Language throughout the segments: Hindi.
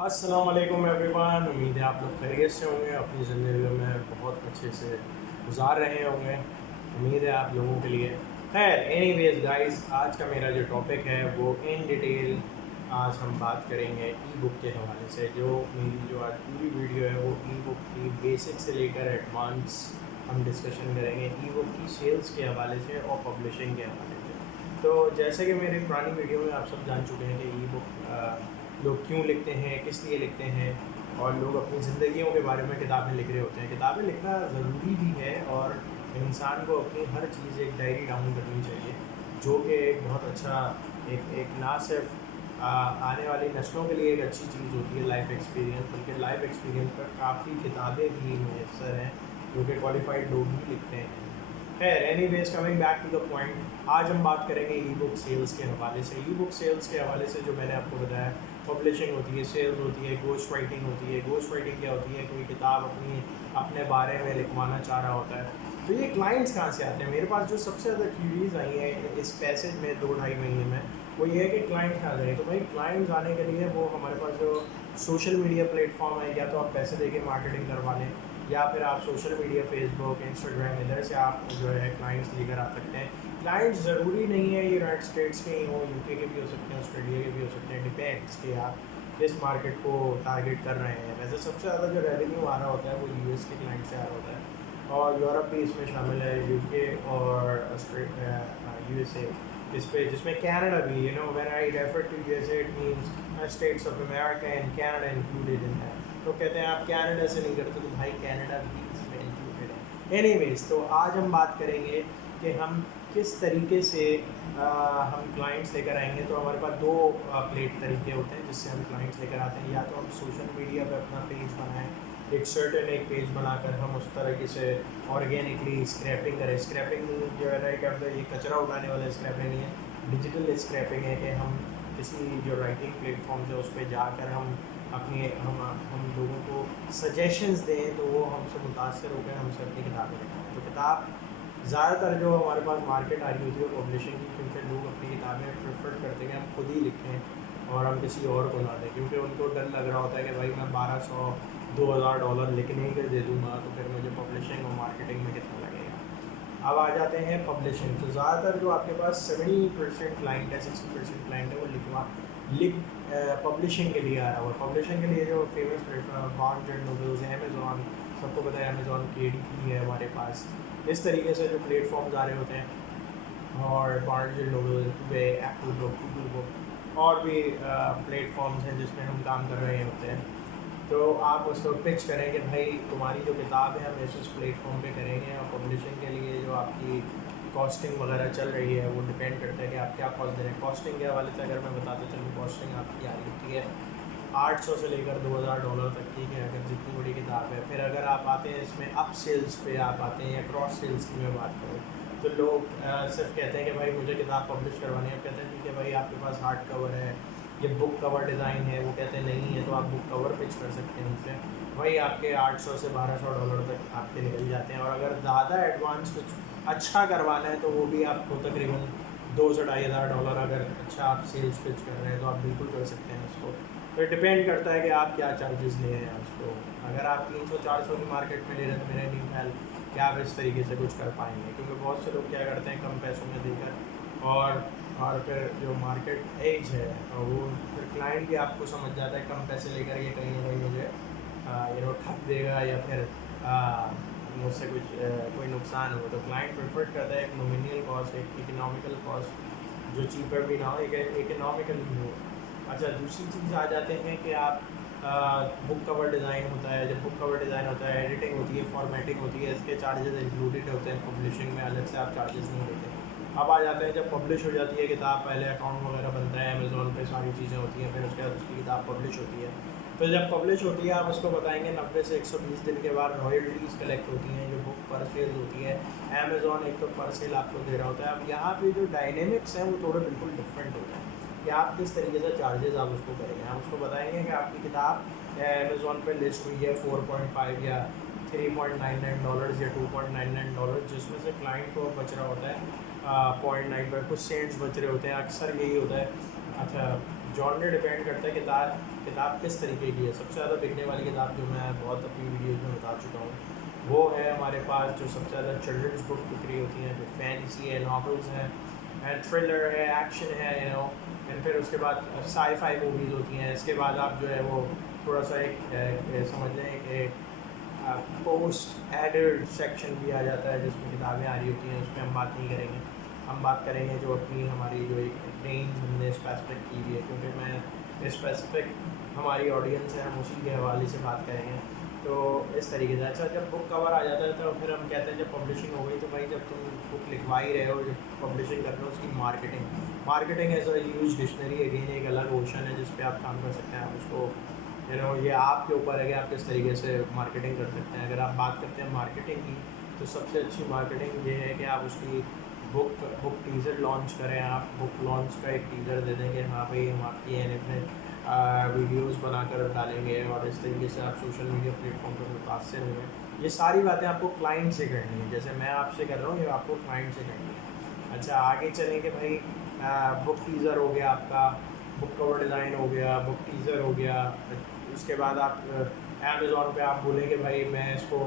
अस्सलाम वालेकुम एवरीवन। उम्मीद है आप लोग खैरियत से होंगे, अपनी ज़िंदगी में बहुत अच्छे से गुजार रहे होंगे। उम्मीद है आप लोगों के लिए। खैर एनीवेज गाइस, आज का मेरा जो टॉपिक है वो इन डिटेल आज हम बात करेंगे ई बुक के हवाले से। जो मेरी जो आज पूरी वीडियो है वो ई बुक की बेसिक से लेकर एडवांस हम डिस्कशन करेंगे ई बुक की सेल्स के हवाले से और पब्लिशिंग के हवाले से। तो जैसे कि मेरी पुरानी वीडियो में आप सब जान चुके हैं कि ई बुक लोग क्यों लिखते हैं, किस लिए लिखते हैं, और लोग अपनी ज़िंदगियों के बारे में किताबें लिख रहे होते हैं। किताबें लिखना ज़रूरी भी है और इंसान को अपनी हर चीज़ एक डायरी डाउन करनी चाहिए, जो कि एक बहुत अच्छा एक ना सिर्फ आने वाली नस्लों के लिए एक अच्छी चीज़ होती है लाइफ एक्सपीरियंस, बल्कि लाइफ एक्सपीरियंस पर काफ़ी किताबें भी मुयस्सर हैं जो कि क्वालिफाइड लोग ही लिखते हैं। खैर anyways, coming back to the point, आज हम बात करेंगे ई बुक सेल्स के हवाले से। ई बुक सेल्स के हवाले से जो मैंने आपको बताया, पब्लिशिंग होती है, सेल्स होती है, गोस्ट राइटिंग होती है। गोस्ट राइटिंग क्या होती है? कोई किताब अपने बारे में लिखवाना चाह रहा होता है। तो ये क्लाइंट्स कहाँ से आते हैं? मेरे पास जो सबसे ज़्यादा क्यूरीज आई हैं इस पैसेज में 2-2.5 महीने में, वो ये है कि क्लाइंट कहाँ जाए। तो भाई क्लाइंट्स आने के लिए वो हमारे पास जो सोशल मीडिया प्लेटफॉर्म है, या तो आप पैसे दे के मार्केटिंग करवा लें, या फिर आप सोशल मीडिया फेसबुक, इंस्टाग्राम, इधर से आप जो है क्लाइंट्स लेकर आ सकते हैं। क्लाइंट्स ज़रूरी नहीं है ये यूनाइटेड स्टेट्स के ही हों, यूके के भी हो सकते हैं, ऑस्ट्रेलिया के भी हो सकते हैं। डिपेंड्स कि आप किस मार्केट को टारगेट कर रहे हैं। वैसे सबसे ज़्यादा जो रेवेन्यू आ रहा होता है वो यूएस के क्लाइंट से आ रहा होता है, और यूरोप भी इसमें शामिल है, यूके और यूएसए इस पे, जिसमें कनाडा भी, when I refer to USA it means States of America and Canada included in that. तो कहते हैं आप कनाडा से नहीं करते, तो भाई कनाडा भी इसमें इंक्लूडेड है। एनीवेज, तो आज हम बात करेंगे कि हम किस तरीके से हम क्लाइंट्स लेकर आएंगे। तो हमारे पास दो प्लेट तरीके होते हैं जिससे हम क्लाइंट्स लेकर आते हैं। या तो हम सोशल मीडिया पे अपना पेज बनाएं, एक पेज बनाकर हम उस तरीके से ऑर्गेनिकली स्क्रैपिंग करें। स्क्रैपिंग जो है ना, क्या ये कचरा उठाने वाला स्क्रैपिंग नहीं है, डिजिटल स्क्रैपिंग है कि हम किसी जो राइटिंग प्लेटफॉर्म है उस पर जाकर हम हम लोगों को सजेशंस दें, तो वो हमसे मुतासर होकर हमसे अपनी किताबें लिखें। तो किताब ज़्यादातर जो हमारे पास मार्केट आ रही होती है वो पब्लिशिंग की, क्योंकि लोग अपनी किताबें प्रेफर करते हैं कि हम खुद ही लिखें और हम किसी और को ना दें, क्योंकि उनको डर लग रहा होता है कि भाई मैं 1200-2000 डॉलर लिखने के दे दूँगा तो फिर मुझे पब्लिशिंग और मार्केटिंग में कितना लगेगा। अब आ जाते हैं पब्लिशिंग। तो ज़्यादातर जो आपके पास 70% क्लाइंट है, 60% क्लाइंट है, वो पब्लिशिंग के लिए आ रहा हुआ। पब्लिशिंग के लिए जो फेमस प्लेटफॉर्म है, बार्न्स एंड नोबल्स, अमेज़ॉन, सबको पता है अमेज़ॉन KDP है हमारे पास। इस तरीके से जो प्लेटफॉर्म्स आ रहे होते हैं, और Barnes and Noble, Apple Book, Google Book, और भी प्लेटफॉर्म्स हैं जिसमें हम काम कर रहे होते हैं। तो आप उसको पिच करें कि भाई तुम्हारी जो किताब है हम इस प्लेटफॉर्म पे करेंगे, और पब्लिशिंग के लिए जो आपकी कॉस्टिंग वगैरह चल रही है वो डिपेंड करता है कि आप क्या कॉस्ट दे रहे हैं। कॉस्टिंग के हवाले से अगर मैं बताता चलूँ, कॉस्टिंग आपकी आ रही होती है 800 से लेकर $2000 तक की है, अगर जितनी बड़ी किताब है। फिर अगर आप आते हैं इसमें अप सेल्स पे आप आते हैं, या क्रॉस सेल्स की मैं बात करूँ, तो लोग सिर्फ कहते हैं कि भाई मुझे किताब पब्लिश करवानी है। कहते हैं ठीक है भाई, आपके पास हार्ड कवर है, ये बुक कवर डिज़ाइन है। वो कहते हैं नहीं है, तो आप बुक कवर पिच कर सकते हैं उनसे, वही आपके 800 से $1200 तक आपके निकल जाते हैं। और अगर ज़्यादा एडवांस कुछ अच्छा करवाना है तो वो भी आपको तकरीबन $2 से $2500, अगर अच्छा आप सेल्स पिच कर रहे हैं तो आप बिल्कुल कर सकते हैं उसको। तो डिपेंड करता है कि आप क्या चार्जेस ले रहे हैं उसको। अगर आप 300-400 की मार्केट में ले रहे हैं तो मेरा नहीं ख्याल कि आप इस तरीके से कुछ कर पाएंगे, क्योंकि बहुत से लोग क्या करते हैं कम पैसों में देकर, और फिर जो मार्केट एज है वो फिर क्लाइंट भी आपको समझ जाता है कम पैसे लेकर ये कहीं ना कहीं मुझे ठग देगा, या फिर मुझसे कुछ कोई नुकसान हो। तो क्लाइंट प्रेफर करता है एक नॉमिनल कॉस्ट, एक इकोनॉमिकल कॉस्ट, जो चीपर भी ना हो, एक इकोनॉमिकल भी हो। अच्छा, दूसरी चीज़ आ जाते हैं कि आप बुक कवर डिज़ाइन होता है। जब बुक कवर डिज़ाइन होता है, एडिटिंग होती है, फॉर्मेटिंग होती है, इसके चार्जेस इंक्लूडेड होते हैं। पब्लिशिंग में अलग से आप चार्जेस नहीं देते। अब आ जाते हैं जब पब्लिश हो जाती है किताब, पहले अकाउंट वगैरह बनता है, अमेज़ॉन पे सारी चीज़ें होती हैं, फिर उसके बाद उसकी किताब पब्लिश होती है। तो जब पब्लिश होती है आप उसको बताएंगे 90 से 120 दिन के बाद रॉयल्टीज़ कलेक्ट होती हैं, जो बुक पर सेल होती है। अमेज़ॉन एक तो पर सेल आपको दे रहा होता है। अब यहाँ पे जो डायनेमिक्स हैं वो थोड़े बिल्कुल डिफरेंट होते हैं कि आप किस तरीके से चार्जेस आप उसको करेंगे। हम उसको बताएंगे कि आपकी किताब अमेज़ॉन पे लिस्ट हुई है 4.5 या $3.99 या $2.99, जिसमें से क्लाइंट को बच रहा होता है 0.95, कुछ सेंट्स बच रहे होते हैं। अक्सर यही होता है। अच्छा, जॉनर डिपेंड करता है किताब किस तरीके की है। सबसे ज़्यादा बिकने वाली किताब जो मैं बहुत अपनी वीडियोज़ में बता चुका हूँ वो है हमारे पास जो सबसे ज़्यादा चिल्ड्रंस बुक बिक रही होती हैं, जो फैंसी है, नॉवेल्स हैं, एंड थ्रिलर है, एक्शन है, एंड फिर उसके बाद साई-फाई मूवीज़ होती हैं। इसके बाद आप जो है वो थोड़ा सा समझ लें कि पोस्ट एडल्ट सेक्शन भी आ जाता है जिसमें किताबें आ रही होती हैं। उस पर हम बात नहीं करेंगे। हम बात करेंगे जो अपनी हमारी जो एक रेंज हमने स्पेसिफिक की हुई है, क्योंकि मैं स्पेसिफिक हमारी ऑडियंस है, हम उसी के हवाले से बात करेंगे। तो इस तरीके से अच्छा जब बुक कवर आ जाता है तो फिर हम कहते हैं जब पब्लिशिंग हो गई तो भाई जब तुम बुक लिखवा ही रहे हो, जब पब्लिशिंग कर रहे हो, उसकी marketing as a huge dictionary again एक अलग ओशन है जिस पे आप काम कर सकते हैं। आप उसको ये आपके ऊपर है कि आप किस तरीके से मार्केटिंग कर सकते हैं। अगर आप बात करते हैं मार्केटिंग की तो सबसे अच्छी मार्केटिंग ये है कि आप उसकी बुक टीज़र लॉन्च करें। आप बुक लॉन्च का एक टीज़र दे दें कि हाँ भाई हम आपकी वीडियोस बनाकर डालेंगे और इस तरीके से आप सोशल मीडिया प्लेटफॉर्म पर मुतासर हुए। ये सारी बातें आपको क्लाइंट से करनी है, जैसे मैं आपसे कर रहा हूँ, ये आपको क्लाइंट से करनी है। अच्छा आगे चलें कि भाई बुक टीज़र हो गया आपका, बुक कवर डिज़ाइन हो गया, बुक टीज़र हो गया। उसके बाद आप अमेज़ॉन पे आप बोलें कि भाई मैं इसको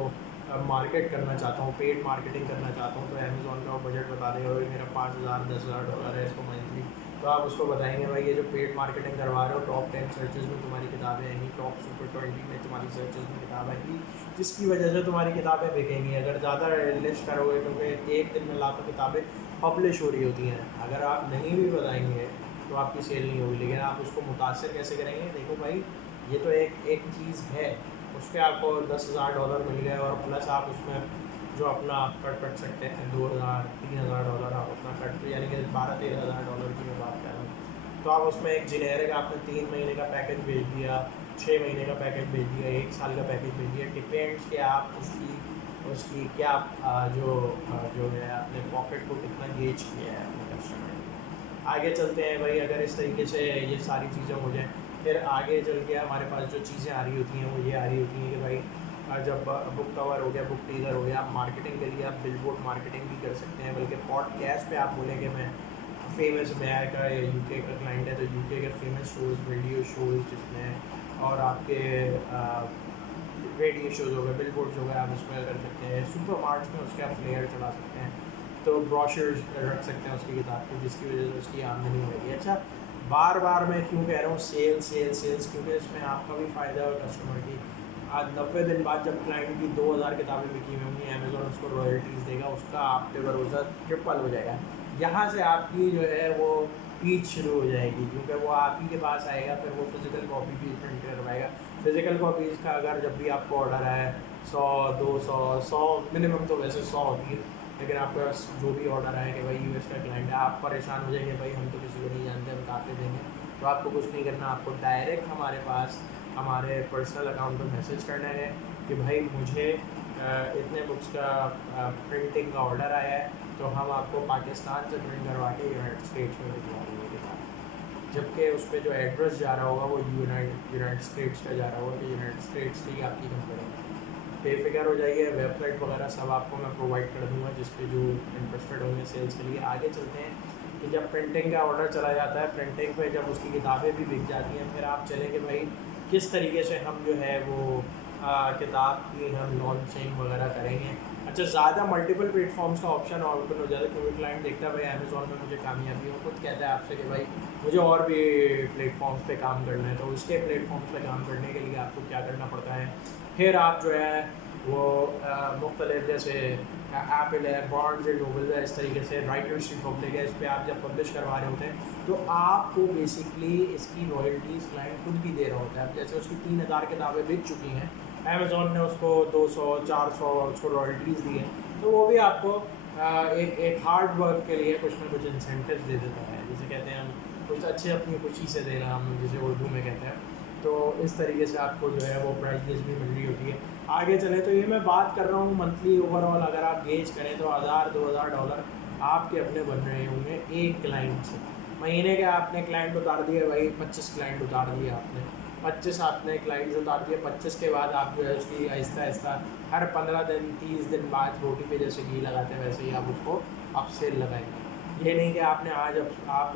मार्केट करना चाहता हूँ, पेड मार्केटिंग करना चाहता हूँ, तो अमेज़ॉन का बजट बता देगा भाई मेरा $5,000 $10,000 है इसको मंथली। तो आप उसको बताएंगे भाई ये जो पेड मार्केटिंग करवा रहे हो, टॉप 10 सर्चेज़ में तुम्हारी किताबें आएंगी, टॉप सुपर 20 में तुम्हारी सर्चेज़ में किताब आएगी, जिसकी वजह से तुम्हारी किताबें बिकेंगी। अगर ज़्यादा लिस्ट करोगे, क्योंकि एक दिन में लाखों किताबें पब्लिश हो रही होती हैं, अगर आप नहीं भी बताएंगे तो आपकी सेल नहीं होगी। लेकिन आप उसको मुतासर कैसे करेंगे? देखो भाई ये तो एक चीज़ है, उस पर आपको $10,000 मिल गए और प्लस आप उसमें जो अपना आप कट सकते हैं $2,000-3,000 आप अपना कट, यानी कि $12,000-13,000 की मैं बात कर रहा हूँ। तो आप उसमें एक जेनेरिक आपने 3 महीने का पैकेज भेज दिया, 6 महीने का पैकेज भेज दिया, 1 साल का पैकेज भेज दिया। डिपेंड्स कि आप उसकी क्या जो है अपने पॉकेट को कितना गेज किया है अपने कस्टमर। आगे चलते हैं भाई, अगर इस तरीके से ये सारी चीज़ें हो जाएँ, फिर आगे चल के हमारे पास जो चीज़ें आ रही होती हैं वो ये आ रही होती हैं कि भाई जब बुक कवर हो गया, बुक टीज़र हो गया, आप मार्केटिंग के लिए आप बिलबोर्ड मार्केटिंग भी कर सकते हैं। बल्कि पॉडकास्ट पे आप बोलें कि मैं फेमस अमेरिका या यूके का क्लाइंट है तो यूके के फेमस शोज़, रेडियो शोज़ जिसमें और आपके रेडियो शोज़ हो गए, बिलबोर्ड्स हो गए, आप उसमें कर सकते हैं। सुपर मार्ट्स में उसके आप फ्लेयर चला सकते हैं, तो ब्रोशर्स रख सकते हैं उसकी किताब की, जिसकी वजह से उसकी आमदनी होगी। अच्छा बार बार मैं क्यों कह रहा हूँ सेल्स, क्योंकि इसमें आपका भी फ़ायदा है कस्टमर की। आज 90 दिन बाद जब क्लाइंट की 2000 किताबें बिकी हुई होंगी, अमेज़ॉन उसको रॉयल्टीज़ देगा, उसका आप पे भरोसा ट्रिपल हो जाएगा। यहाँ से आपकी जो है वो पीच शुरू हो जाएगी, क्योंकि वो आप ही के पास आएगा, फिर वो फिज़िकल कॉपी भी प्रिंट करवाएगा। फिज़िकल कॉपीज़ का अगर जब भी आपको ऑर्डर आए 100-200 मिनिमम, तो वैसे 100 होती है, लेकिन आपका जो भी ऑर्डर आए कि भाई यूएस का क्लाइंट है, आप परेशान हो जाएंगे भाई हम तो किसी को नहीं जानते, हम काफ़ी देंगे। तो आपको कुछ नहीं करना, आपको डायरेक्ट हमारे पास हमारे पर्सनल अकाउंट पर मैसेज करना है कि भाई मुझे इतने बुक्स का प्रिंटिंग का ऑर्डर आया है, तो हम आपको पाकिस्तान से प्रिंट करवा के यूनाइटेड स्टेट्स में भिजवा देंगे किताब। जबकि उस पर जो एड्रेस जा रहा होगा वो यूनाइटेड स्टेट्स का जा रहा होगा, कि यूनाइटेड स्टेट्स से ही आपकी कंपनी। बेफिक्र हो जाइए, वेबसाइट वगैरह सब आपको मैं प्रोवाइड कर दूँगा जिस पे जो इंटरेस्टेड होंगे सेल्स के लिए। आगे चलते हैं कि जब प्रिंटिंग का ऑर्डर चला जाता है, प्रिंटिंग पे जब उसकी किताबें भी बिक जाती हैं, फिर आप चलें कि भाई किस तरीके से हम जो है वो किताब की हम लॉन्चिंग वगैरह करेंगे। अच्छा ज़्यादा मल्टीपल प्लेटफॉर्म्स का ऑप्शन ओपन हो जाता है, क्योंकि क्लाइंट देखता है भाई अमेज़ॉन में मुझे कामयाबी हो, खुद कहता है आपसे कि भाई मुझे और भी प्लेटफॉर्म्स पे काम करना है। तो उसके प्लेटफॉर्म्स पे काम करने के लिए आपको क्या करना पड़ता है, फिर आप जो है वो मुख्तलिफ जैसे एप्पल है, बार्न्स एंड नोबल है, इस तरीके से राइटर्स रिपब्लिक है, इस पर आप जब पब्लिश करवा रहे होते हैं तो आपको बेसिकली इसकी रॉयल्टीज़ क्लाइंट खुद भी दे रहा होता है। अब जैसे उसकी 3000 किताबें बिक चुकी हैं, अमेज़ॉन ने उसको 200-400 उसको रॉयल्टीज़ दी हैं, तो वो भी आपको एक हार्ड वर्क के लिए कुछ ना कुछ इंसेंटिव दे देता है, जिसे कहते हैं हम कुछ अच्छे अपनी खुशी से देना, हम जिसे उर्दू में कहते हैं। तो इस तरीके से आपको जो है वो प्राइजेस भी मिल रही होती है। आगे चले तो ये मैं बात कर रहा हूँ मंथली ओवरऑल, अगर आप गेज करें तो $1000-2000 आपके अपने बन रहे होंगे एक क्लाइंट से। महीने के आपने क्लाइंट उतार दिए भाई, 25 क्लाइंट उतार दिए आपने, 25 आपने क्लाइंट्स उतार दिए। 25 के बाद आप जो है उसकी आहिस्ता आहिस्ता हर 15 दिन 30 दिन बाद रोटी पे जैसे घी लगाते हैं वैसे ही आप उसको अपसेल लगाएंगे। ये नहीं कि आपने आज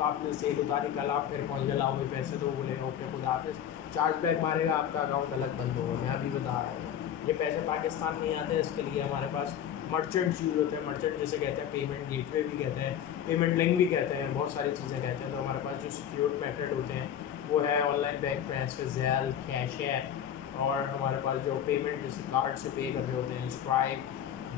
आपने सेल उतारी, कल आप फिर पहुँच गए लाओ भाई पैसे, तो बोलेगा ओके खुदा हाफिज़, चार्ज बैक मारेगा, आपका अकाउंट अलग बंद होगा। मैं अभी बता रहा हूँ ये पैसे पाकिस्तान नहीं आते, इसके लिए हमारे पास मर्चेंट्स यूज़ होते हैं। मर्चेंट जिसे कहते हैं पेमेंट गेटवे भी कहते हैं, पेमेंट लिंक भी कहते हैं, बहुत सारी चीज़ें कहते हैं। तो हमारे पास जो सिक्योर्ड मेथड होते हैं वो है online bank transfer, gel, cash app, और हमारे पास जो पेमेंट जैसे कार्ड से पे कर रहे होते हैं, स्ट्राइप,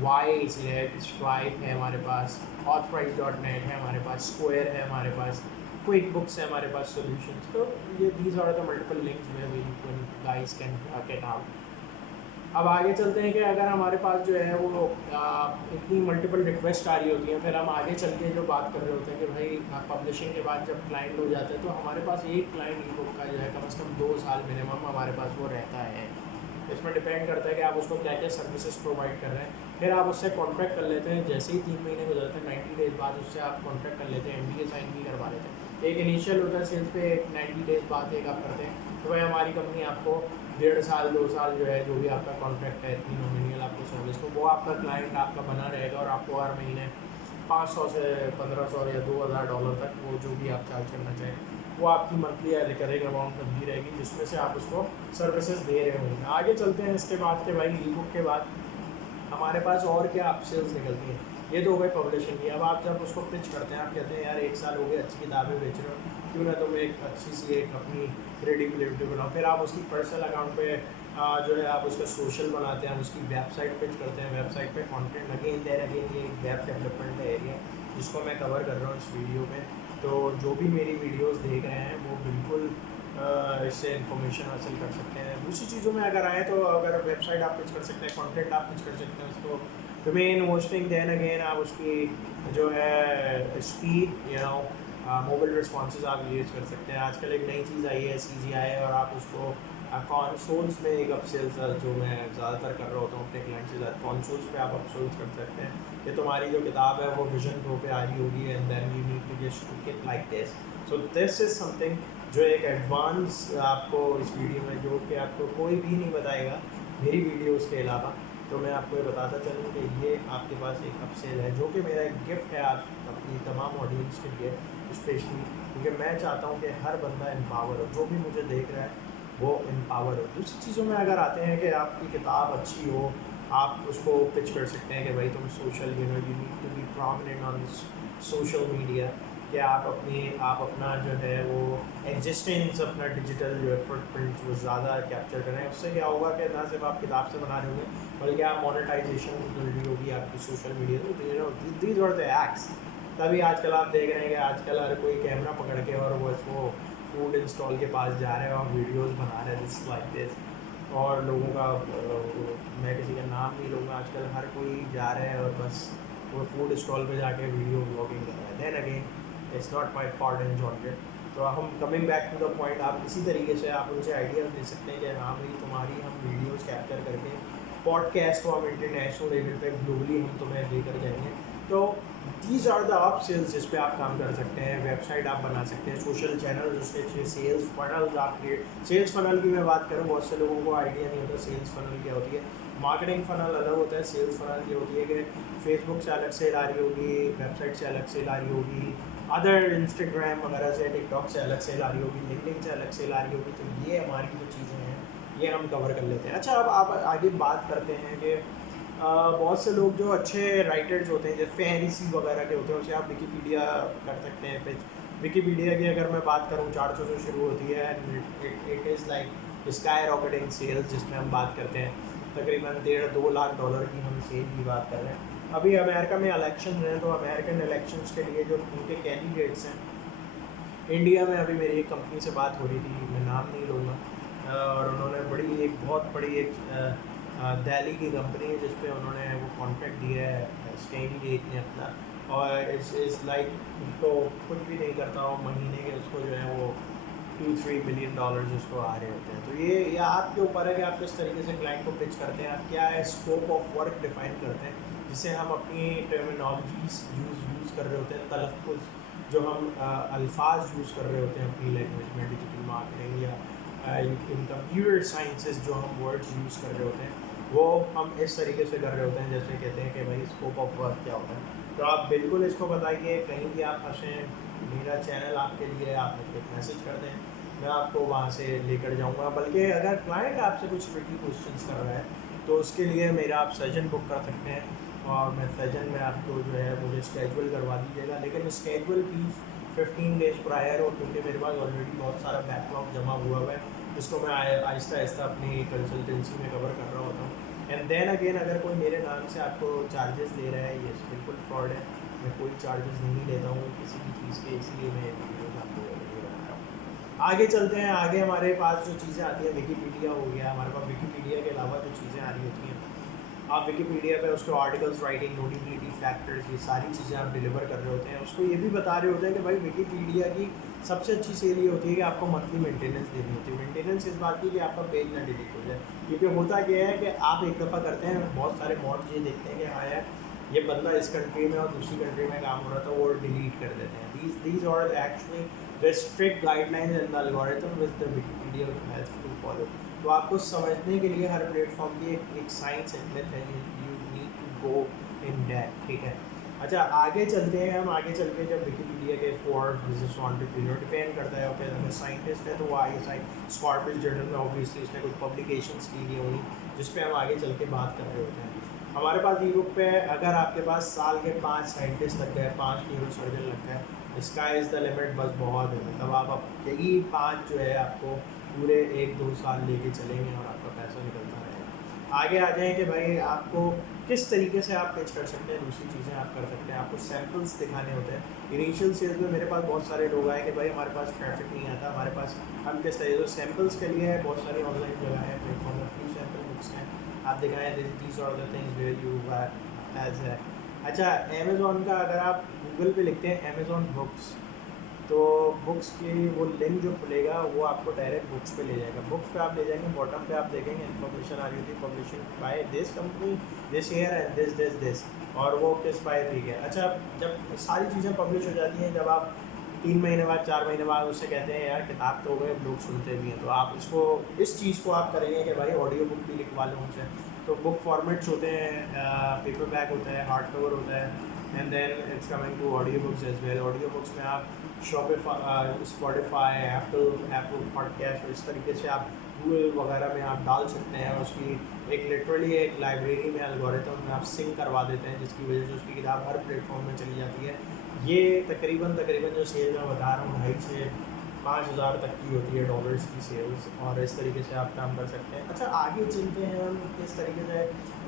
वाइज है, स्ट्राइप है हमारे पास, ऑथराइज.net है हमारे पास, स्क्वायर है हमारे पास, क्विक बुक्स है हमारे पास सॉल्यूशंस। तो ये these are the multiple links where we guys can get out. अब आगे चलते हैं कि अगर हमारे पास जो है वो इतनी मल्टीपल रिक्वेस्ट आ रही होती हैं, फिर हम आगे चल के जो बात कर रहे होते हैं कि भाई पब्लिशिंग के बाद जब क्लाइंट हो जाते हैं तो हमारे पास एक क्लाइंट ई बुक का जो है कम से कम 2 साल मिनिमम हमारे पास वो रहता है। इसमें डिपेंड करता है कि आप उसको क्या क्या सर्विसेज प्रोवाइड कर रहे हैं। फिर आप उससे कॉन्ट्रैक्ट कर लेते हैं, जैसे ही 3 महीने गुजरते हैं 90 डेज बाद उससे आप कॉन्ट्रैक्ट कर लेते हैं, NDA साइन भी करवा लेते हैं। एक इनिशियल होता है सेल्स पे, एक 90 डेज बाद एक आप करते हैं, तो भाई हमारी कंपनी आपको 1.5 साल 2 साल जो है जो भी आपका कॉन्ट्रैक्ट है इतनी नॉमिनियल आपको सर्विस, तो वो आपका क्लाइंट आपका बना रहेगा और आपको हर महीने 500 से 1500 या $2000 तक वो जो भी आप चार्ज करना चाहें वो आपकी मंथली या रिकरिंग अमाउंट बनती रहेगी, जिसमें से आप उसको सर्विसेज दे रहे होंगे। आगे चलते हैं इसके बाद के भाई ई बुक के बाद हमारे पास और क्या अपसेल्स निकलती हैं। ये तो हो गई पब्लिशिंग की। अब आप जब उसको पिच करते हैं, आप कहते हैं यार 1 साल हो गया अच्छी किताबें बेच रहे हो, क्यों ना तुम एक अच्छी सी एक अपनी क्रेडिबिलिटी बनाओ। फिर आप उसकी पर्सनल अकाउंट पे जो है आप उसका सोशल बनाते हैं, उसकी वेबसाइट पिच करते हैं, वेबसाइट पे कंटेंट अगेन ये एक वेब डेवलपमेंट का एरिया जिसको मैं कवर कर रहा हूँ इस वीडियो में। तो जो भी मेरी वीडियोस देख रहे हैं वो बिल्कुल इससे इन्फॉर्मेशन हासिल कर सकते हैं। दूसरी चीज़ों में अगर आए तो अगर वेबसाइट आप पिच कर सकते हैं, कंटेंट आप पिच कर सकते हैं, उसको डोमेन होस्टिंग, देन अगेन आप उसकी जो है स्पीड मोबाइल रिस्पॉन्सेज आप यूज़ कर सकते हैं। आजकल एक नई चीज़ आई है CGI, और आप उसको कॉन्सोल्स में एक अपसेल्स जो मैं ज़्यादातर कर रहा होता हूँ अपने क्लाइंट से, कॉन्सोल्स पे आप अपसेल्स कर सकते हैं कि तुम्हारी जो किताब है वो विजन प्रो पे आ रही होगी, and then you need to just it like this. So this is something जो एक एडवांस आपको इस वीडियो में जो कि आपको कोई भी नहीं बताएगा मेरी वीडियोज़ के अलावा। तो मैं आपको ये बताता चलूँ कि ये आपके पास एक अपसेल है जो कि मेरा एक गिफ्ट है आप अपनी तमाम ऑडियंस के लिए स्पेशली, क्योंकि मैं चाहता हूँ कि हर बंदा एम्पावर हो, जो भी मुझे देख रहा है वो एम्पावर हो। दूसरी चीज़ों में अगर आते हैं कि आपकी किताब अच्छी हो, आप उसको पिच कर सकते हैं कि भाई तुम social you need to be prominent on social media, कि आप अपना जो है वो एग्जिस्टेंस, अपना डिजिटल जो है फुटप्रिंट वो ज़्यादा कैप्चर करें। उससे क्या होगा कि ना सिर्फ आप किताब से बना रहे होंगे बल्कि आप मोनेटाइजेशन मिल रही होगी आपकी सोशल मीडिया तो दीज आर द एक्ट्स। तभी आजकल आप देख रहे हैं कि आजकल हर कोई कैमरा पकड़ के और वो इसको फूड इंस्टॉल के पास जा रहे हैं और वीडियोस बना रहे हैं दिस लाइक दिस, और लोगों का मैं किसी का नाम नहीं लूँगा, आजकल हर कोई जा रहे हैं और बस वो फूड स्टॉल पे जाके वीडियो ब्लॉगिंग कर रहा है। Then again it's not my part and genre. तो हम coming back to the point, आप इसी तरीके से आप उनसे आइडियाज़ दे सकते हैं कि हाँ भाई तुम्हारी हम वीडियोज़ कैप्चर करके पॉडकास्ट को हम इंटरनेशनल लेवल पे ग्लोबली हम तुम्हें लेकर जाएंगे। तो दीज आर द आप सेल्स जिस पे आप काम कर सकते हैं। वेबसाइट आप बना सकते हैं, सोशल चैनल उसके अच्छे, सेल्स फनल आप क्रिएट। सेल्स फनल की मैं बात करूँ, बहुत से लोगों को आइडिया नहीं होता सेल्स फनल क्या होती है। मार्केटिंग फनल अलग होता है, सेल्स फनल ये होती है कि फेसबुक से अलग सेल आ रही होगी, वेबसाइट से अलग सेल आ रही होगी, अदर इंस्टाग्राम वगैरह से, टिकटॉक से अलग सेल आ रही होगी, लिंक्डइन से अलग सेल आ रही होगी। तो ये हमारी जो चीज़ें हैं ये हम कवर कर लेते हैं। अच्छा, अब आप आगे बात करते हैं कि बहुत से लोग जो अच्छे राइटर्स होते हैं जैसे फैंसी वगैरह के होते हैं उसे आप विकीपीडिया कर सकते हैं पेज। विकीपीडिया की अगर मैं बात करूँ 400 से शुरू होती है, it is like skyrocketing sales, जिसमें हम बात करते हैं तकरीबन $1.5-2 लाख की हम सेल की बात कर रहे हैं। अभी अमेरिका में इलेक्शन हैं, तो अमेरिकन इलेक्शंस के लिए जो उनके कैंडिडेट्स हैं, इंडिया में अभी मेरी एक कंपनी से बात हो रही थी, मैं नाम नहीं लूँगा, और उन्होंने बहुत बड़ी एक दिल्ली की कंपनी है जिस पे उन्होंने वो कॉन्ट्रैक्ट दिया है कैंडिडेट ने अपना, और इस लाइक उसको कुछ भी नहीं करता हो महीने के, उसको जो है वो $2-3 मिलियन उसको आ रहे होते हैं। तो ये आपके ऊपर है कि आप किस तरीके से क्लाइंट को पिच करते हैं, आप क्या है स्कोप ऑफ वर्क डिफाइन करते हैं, जिससे हम अपनी टर्मिनोलॉजीज यूज़ कर रहे होते हैं, तलफ़ुज़ जो हम अल्फाज यूज़ कर रहे होते हैं अपनी लैंग्वेज में, डिजिटल मार्केटिंग या इन कंप्यूटर साइंसेस जो हम वर्ड्स यूज़ कर रहे होते हैं वो हम इस तरीके से कर रहे होते हैं जैसे कहते हैं कि भाई स्कोप ऑफ वर्क क्या होता है। तो आप बिल्कुल इसको बताइए, कहीं भी आप फंसें, मेरा चैनल आपके लिए, आप मुझे एक मैसेज कर दें, मैं आपको वहाँ से लेकर जाऊँगा। बल्कि अगर क्लाइंट आपसे कुछ ट्रिकी क्वेश्चंस कर रहा है तो उसके लिए मेरा आप सेशन बुक कर सकते हैं, और मैं सेशन में आपको जो है मुझे स्केजुअल करवा दीजिएगा। लेकिन स्केजुअल प्लीज़ 15 डेज़ प्रायर हो, क्योंकि मेरे पास ऑलरेडी बहुत सारा बैकलॉग जमा हुआ है जिसको मैं आहिस्ता आहिस्ता अपनी कंसल्टेंसी में कवर कर रहा होता हूँ। एंड देन अगेन, अगर कोई मेरे नाम से आपको चार्जेस ले रहा है, ये बिल्कुल फ्रॉड है। मैं कोई चार्जेस नहीं लेता हूँ किसी भी चीज़ के, इसलिए मैं वीडियोस आपको नहीं बना रहा हूँ। आगे चलते हैं। आगे हमारे पास जो चीज़ें आती हैं, विकीपीडिया हो गया हमारे पास। विकीपीडिया के अलावा जो चीज़ें आ रही होती हैं, आप विकीपीडिया पे उसको आर्टिकल्स राइटिंग, नोटिबिलिटी फैक्टर्स, ये सारी चीज़ें आप डिलीवर कर रहे होते हैं। उसको ये भी बता रहे होते हैं कि भाई विकीपीडिया की सबसे अच्छी सेल ये होती है कि आपको मंथली मेंटेनेंस देनी होती है। मेंटेनेंस इस बात की कि आपका पेज ना डिलीट हो जाए, क्योंकि होता क्या है कि आप एक दफ़ा करते हैं, बहुत सारे मॉड्स ये देखते हैं कि हाँ यार ये बंदा इस कंट्री में और दूसरी कंट्री में काम हो रहा था, वो डिलीट कर देते हैं। these are actually the strict guidelines and the algorithm which the Wikipedia has to follow। तो आपको समझने के लिए हर प्लेटफॉर्म की एक साइंस एंड मेथड है, you need to go in that, ठीक है। अच्छा, आगे चलते हैं हम। आगे चल के जब विकीपीडिया के फॉर बिजनेस एंटरप्रेन्योर डिपेंड करता है, ओके, अगर साइंटिस्ट है तो वो आगे स्कॉर्पिस जर्नल में ऑब्वियसली उसने कुछ पब्लिकेशंस की हुई होंगी जिस पे हम आगे चल के बात कर रहे होते हैं। हमारे पास ई बुक पे अगर आपके पास साल के 5 साइंटिस्ट लग गए, 5 न्यूरो सर्जन लग गए, स्काई इज़ द लिमिट, बस बहुत है। मतलब आप यही 5 जो है आपको पूरे 1-2 साल लेके चलेंगे और आपका पैसा निकलता रहेगा। आगे आ जाएँ कि भाई आपको किस तरीके से आप पिच कर सकते हैं, दूसरी चीज़ें आप कर सकते हैं। आपको सैम्पल्स दिखाने होते हैं। इनिशियल सेल्स में मेरे पास बहुत सारे लोग आए कि भाई हमारे पास ट्रैफिक नहीं आता, हमारे पास हम किस तरीके से सैम्पल्स के लिए है। बहुत सारी ऑनलाइन जगह है, प्लेटफॉर्म में फ्री सैम्पल बुक्स हैं, आप दिखाएँ these are the things where you as है। अच्छा, अमेज़ॉन का अगर आप गूगल पे लिखते हैं अमेज़ॉन बुक्स, तो बुक्स की वो लिंक जो खुलेगा वो आपको डायरेक्ट बुक्स पे ले जाएगा। बुक्स पे आप ले जाएंगे, बॉटम पे आप देखेंगे इन्फॉर्मेशन आ रही होती है, publishing by this company, this year and this, और वो किस बाय ठीक है। अच्छा, जब सारी चीज़ें पब्लिश हो जाती हैं, जब आप 3 महीने बाद, 4 महीने बाद उससे कहते हैं यार किताब तो हो गए, लोग सुनते भी हैं, तो आप इसको, इस चीज़ को आप करेंगे कि भाई ऑडियो बुक भी लिखवा लो उनसे। तो बुक फॉर्मेट्स होते हैं, पेपर बैक होता है, हार्ड कवर होता है, and then it's coming to audio books as well. Audio books में आप स्पॉटिफाई, एप्पल पॉडकास्ट, इस तरीके से आप गूगल वगैरह में आप डाल सकते हैं। उसकी एक लिटरली एक लाइब्रेरी में एल्गोरिथम में आप सिंक करवा देते हैं, जिसकी वजह से उसकी किताब हर प्लेटफॉर्म में चली जाती है। ये तकरीबन जो सेल मैं बता रहा हूँ 2,500 से 5,000 तक की होती है डॉलर्स की सेल्स, और इस तरीके से आप काम कर सकते हैं। अच्छा, आगे चलते हैं हम। किस तरीके से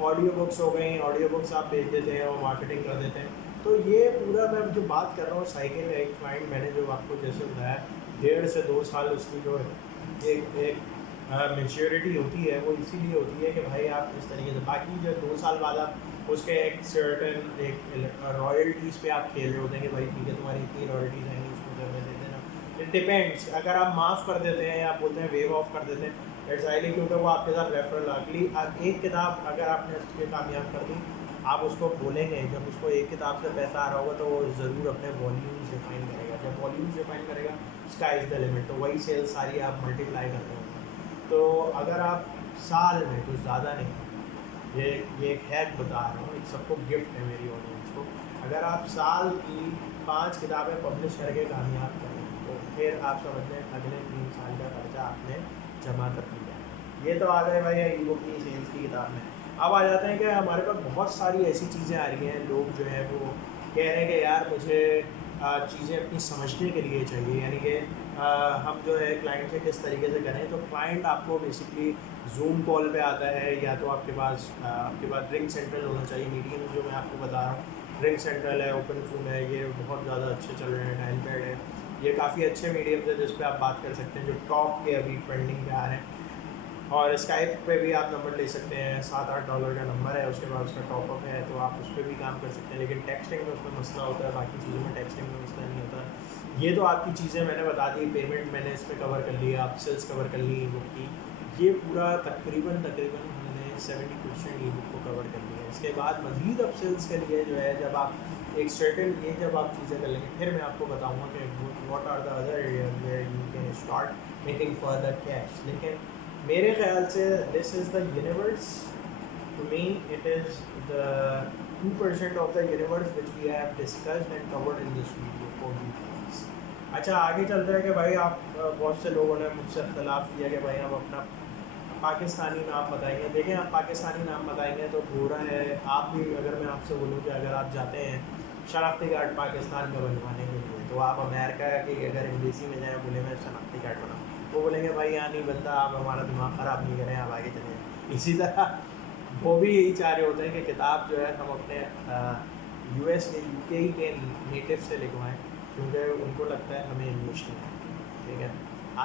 ऑडियो बुक्स हो गई, ऑडियो बुक्स आप बेच देते हैं और मार्केटिंग कर देते हैं। तो ये पूरा मैं जो बात कर रहा हूँ साइकिल, एक क्लाइंट मैंने जो आपको जैसे बताया 1.5 से 2 साल उसकी जो एक मेच्योरिटी होती है, वो इसीलिए होती है कि भाई आप इस तरीके से, बाकी जो 2 साल बाद आप उसके एक सर्टन एक रॉयल्टीज़ पे आप खेल रहे होते हैं कि भाई ठीक है तुम्हारी इतनी रॉयल्टीज़ आएंगी, उसको करने देते हैं ना। इट डिपेंड्स, अगर आप माफ़ कर देते हैं या बोलते हैं वेव ऑफ कर देते हैं, इट्स हाईली, क्योंकि वो आपके साथ रेफरल अगली एक किताब अगर आपने उसके कामयाब कर दी, आप उसको बोलेंगे, जब उसको एक किताब से पैसा आ रहा होगा तो वो ज़रूर अपने वॉल्यूम्स डिफाइन करेगा। जब वॉल्यूम्स डिफाइन करेगा, स्काई इज़ द लिमिट, तो वही सेल्स सारी आप मल्टीप्लाई करते हैं। तो अगर आप साल में, कुछ ज़्यादा नहीं, ये एक हैक बता रहा हूँ, एक सबको गिफ्ट है मेरी ऑडियंस को, अगर आप साल की 5 किताबें पब्लिश करके कामयाब करें तो फिर आप समझ लें अगले 3 साल का खर्चा आपने जमा कर दिया। ये तो आ गए भाई ई बुक की सेल्स की किताब में। अब आ जाते हैं कि हमारे पास बहुत सारी ऐसी चीज़ें आ रही हैं, लोग जो है वो कह रहे हैं कि यार मुझे चीज़ें अपनी समझने के लिए चाहिए, यानी कि हम जो है क्लाइंट से किस तरीके से करें। तो क्लाइंट आपको बेसिकली जूम कॉल पे आता है, या तो आपके पास रिंग सेंट्रल होना चाहिए। मीडियम जो मैं आपको बता रहा हूँ, रिंग सेंट्रल है, ओपन फोन है, ये बहुत ज़्यादा अच्छे चल रहे हैं, डायल पैड है, ये काफ़ी अच्छे मीडियम है जिस पे आप बात कर सकते हैं, जो टॉप के अभी ट्रेंडिंग पे आ रहे हैं। और स्काइप पे भी आप नंबर ले सकते हैं, $7-8 का नंबर है, उसके बाद उसका टॉपअप है, तो आप उस पर भी काम कर सकते हैं। लेकिन टेक्सटिंग में उसमें मसला होता है, बाकी चीज़ों में टेक्सटिंग में मसला नहीं होता। ये तो आपकी चीज़ें मैंने बता दी, पेमेंट मैंने इसमें कवर कर लिया, आप सेल्स कवर कर ली ई बुक की। ये पूरा तकरीबन हमने 70% ई बुक को कवर कर लिया। इसके बाद मज़ीद अब सेल्स के लिए जो है, जब आप एक सर्टेन ये जब आप चीज़ें कर लेंगे, फिर मैं आपको बताऊँगा कि what are the other areas where you can start making further cash. लेकिन मेरे ख्याल से this is the universe to me it is the 2% of the universe which we have discussed and covered in this video for you guys. अच्छा, आगे चलते हैं कि भाई आप बहुत से लोगों ने मुझसे इख्तलाफ किया कि भाई हम अपना पाकिस्तानी नाम बताएंगे। देखें, आप पाकिस्तानी नाम बताएंगे तो बुरा है। आप भी, अगर मैं आपसे बोलूँ कि अगर आप जाते हैं शनाख्ती कार्ड पाकिस्तान में बनवाने के लिए, तो आप अमेरिका की अगर एम्बेसी में जाएँ, बोले मैं शनाख्ती कार्ड बनाऊँ, वो बोलेंगे भाई यहाँ नहीं बनता, आप हमारा दिमाग ख़राब नहीं करें, आप आगे चलें। इसी तरह वो भी यही चाह रहे होते हैं कि किताब जो है हम अपने US के UK के नेटिव से लिखवाएँ, क्योंकि उनको लगता है हमें इंग्लिश नहीं है। ठीक है,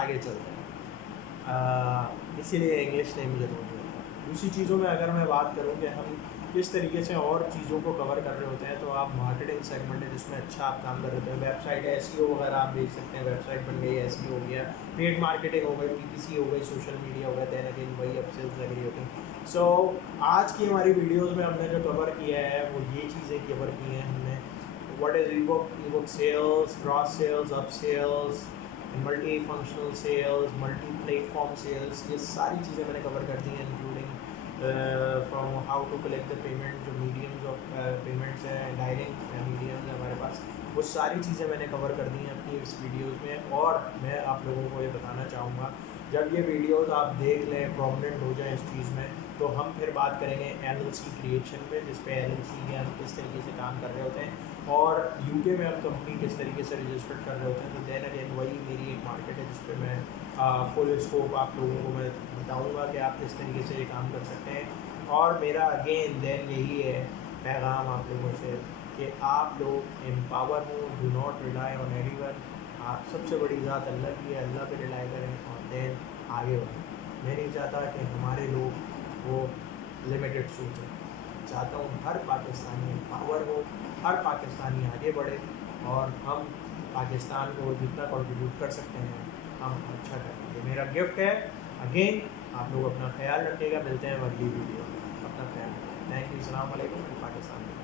आगे चलते हैं। इसीलिए इंग्लिश नेम ज़रूरी होता है। दूसरी चीज़ों में अगर मैं बात करूँ कि हम किस तरीके से और चीज़ों को कवर कर रहे होते हैं, तो आप मार्केटिंग सेगमेंट है जिसमें अच्छा आप काम कर रहे होते हैं, वेबसाइट SEO वगैरह आप देख सकते हैं। वेबसाइट बन गई, SEO हो गया, पेड मार्केटिंग हो गई, PPC हो गई, सोशल मीडिया हो गया, दैन अगेन वही अब सेल्स लग रही होती हैं। सो आज की हमारी वीडियोज़ में हमने जो कवर किया है वो ये चीज़ें कवर की हैं हमने। What is ebook sales, cross sales, up sales, multi functional sales, multi platform sales, ये सारी चीज़ें मैंने कवर कर दी हैं, including from how to collect the payment, जो मीडियम्स ऑफ पेमेंट्स हैं, डायरेक्ट मीडियम्स हैं हमारे पास, वो सारी चीज़ें मैंने कवर कर दी हैं अपनी इस वीडियोज़ में। और मैं आप लोगों को ये बताना चाहूँगा, जब ये वीडियोज़ आप देख लें, प्रोमिनेंट हो जाए इस चीज़ में, तो हम फिर बात करेंगे LLC क्रिएशन पे, जिस पे LLC में हम किस तरीके से काम कर रहे होते हैं और UK में हम कंपनी किस तरीके से रजिस्टर्ड कर रहे होते हैं। तो दैन अगेन वही मेरी एक मार्केट है जिस पे मैं फुल स्कोप आप लोगों को मैं बताऊंगा कि आप किस तरीके से ये काम कर सकते हैं। और मेरा अगेन दैन यही है पैगाम आप लोगों से कि आप लोग एम्पावर हो, do not rely on anyone. आप सबसे बड़ी ज़ात अल्लाह की है, अल्लाह पे रिलाई करें और दैन आगे बढ़ें। मैं नहीं चाहता कि हमारे लोग वो लिमिटेड सोचें, चाहता हूँ हर पाकिस्तानी एम्पावर हो, हर पाकिस्तानी आगे बढ़े और हम पाकिस्तान को जितना कंट्रीब्यूट कर सकते हैं हम अच्छा करेंगे। मेरा गिफ्ट है। अगेन आप लोग अपना ख्याल रखिएगा, मिलते हैं अगली वीडियो में। अपना ख्याल रखिए। थैंक यू, अस्सलाम वालेकुम। पाकिस्तान।